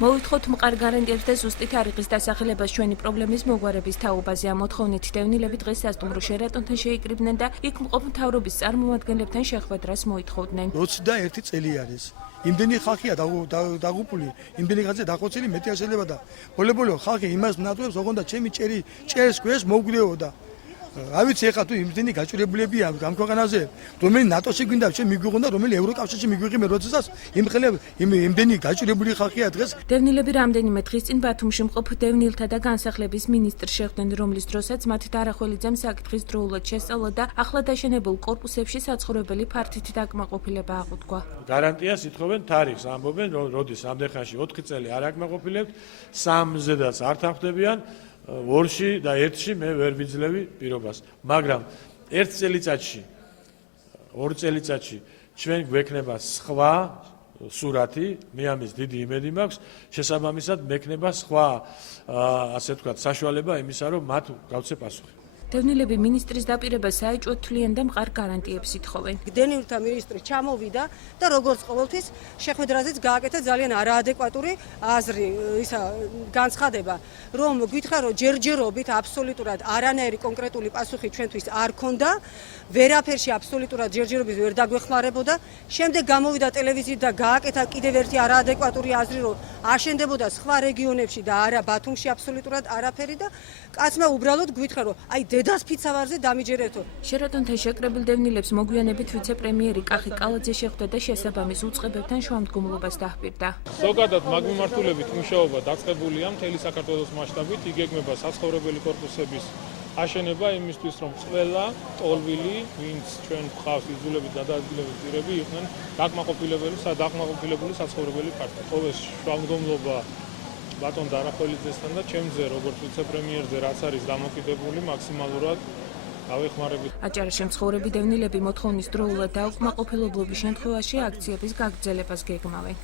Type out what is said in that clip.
მოვითხოთ მყარ გარანტიებს და ზუსტი თარიღის დასახელებას ჩვენი პრობლემის მოგვარების თაობაზე. ამ მოთხოვნით დევნილები დღეს სასტუმრო შერატონთან შეიკრიბნენ და იქ მყოფ მთავრობის წარმომადგენლებთან შეხვედრას მოითხოვდნენ. 21 წელი არის. იმდენი ხალხია დაღუპული, იმდენი ხალხია დახოცილი, მეტი არ შეიძლება და ბოლო ხალხი იმას მნათობს, ოღონდ ჩემი ჭერს ქვეშ მოვგვდეოდა. არ ვიცი ეხლა თუ იმდენი გაჭირებულებია ამ ქვეყანაზე, რომელი ნატოში გვინდა ჩვენ მიგვიღონ და რომელი ევროკავშირში მიგვიღიმე, როდესაც იმდენი გაჭირებული ხალხია დღეს. დევნილები რამდენიმე დღის წინ ბათუმში მყოფ დევნილთა და განსახლების მინისტრს შეხვდნენ, რომლის დროსაც მათ დარახველიძემ საკითხის დროულად შესწავლა და ახლად აშენებულ კორპუსებში საცხოვრებელი ფართით დაკმაყოფილება აღუდგა. გარანტიას ითხოვენ თარიღს, ამბობენ, როდის ამდენ ხანში 4 წელი არ აკმაყოფილებთ, 3-ზედაც არ თანხმდებიან. 2-ში და 1-ში მე ვერ ვიძლევი პირობას, მაგრამ 1 წელიწადში, 2 წელიწადში ჩვენ გვექნება სხვა სურათი, მე ამის დიდი იმედი მაქვს, შესაბამისად მექნება სხვა, ასე ვთქვათ, საშუალება იმისა, რომ მათ გავცე პასუხი. დევნილები მინისტრის დაპირებას საეჭვოდ თვლიან და მყარ გარანტიებს ითხოვენ. დევნილთა მინისტრი ჩამოვიდა და როგორც ყოველთვის შეხვედრაზეც გააკეთა ძალიან არაადეკვატური აზრი, განცხადება, რომ გითხრა, რომ ჯერჯერობით აბსოლუტურად არანაირი კონკრეტული პასუხი ჩვენთვის არ ქონდა, ვერაფერში აბსოლუტურად ჯერჯერობით ვერ დაგვეხმარებოდა. შემდეგ გამოვიდა ტელევიზიით და გააკეთა კიდევ ერთი არაადეკვატური აზრი, რომ აშენდებოდა სხვა რეგიონებში და არა ბათუმში აბსოლუტურად არაფერი და კაცმა უბრალოდ გითხრა, რომ აი დედას ფიცავარზე დამიჯერეთო. შერატონთან შეკრებილ დევნილებს მოგვიანებით ვიცე-პრემიერი კახი კალაძე შეხვდა და შესაბამის უწყებებთან შუამდგომლობას დაჰპირდა. ზოგადად მაგ მიმართულებით მუშაობა დაწყებულია მთელი საქართველოს მასშტაბით, იგეგმება საცხოვრებელი კორპუსების აშენება იმისთვის, რომ ყველა ტოლვილი, ვინც ჩვენ გვყავს იძულებით გადაადგილების პირები, იყვნენ დაკმაყოფილებული საცხოვრებელი ფართით. ყოველ შუამდგომლობა ბატონ დარახველიძესთან და ჩემზე, როგორც ვიცე-პრემიერზე, რაც არის დამოკიდებული, მაქსიმალურად გავეხმარებით. აჭარაში მცხოვრები დევნილები მოთხოვნის დროულად დაუკმაყოფილებლობის შემთხვევაში აქციების გაგრძელებას გეგმავენ.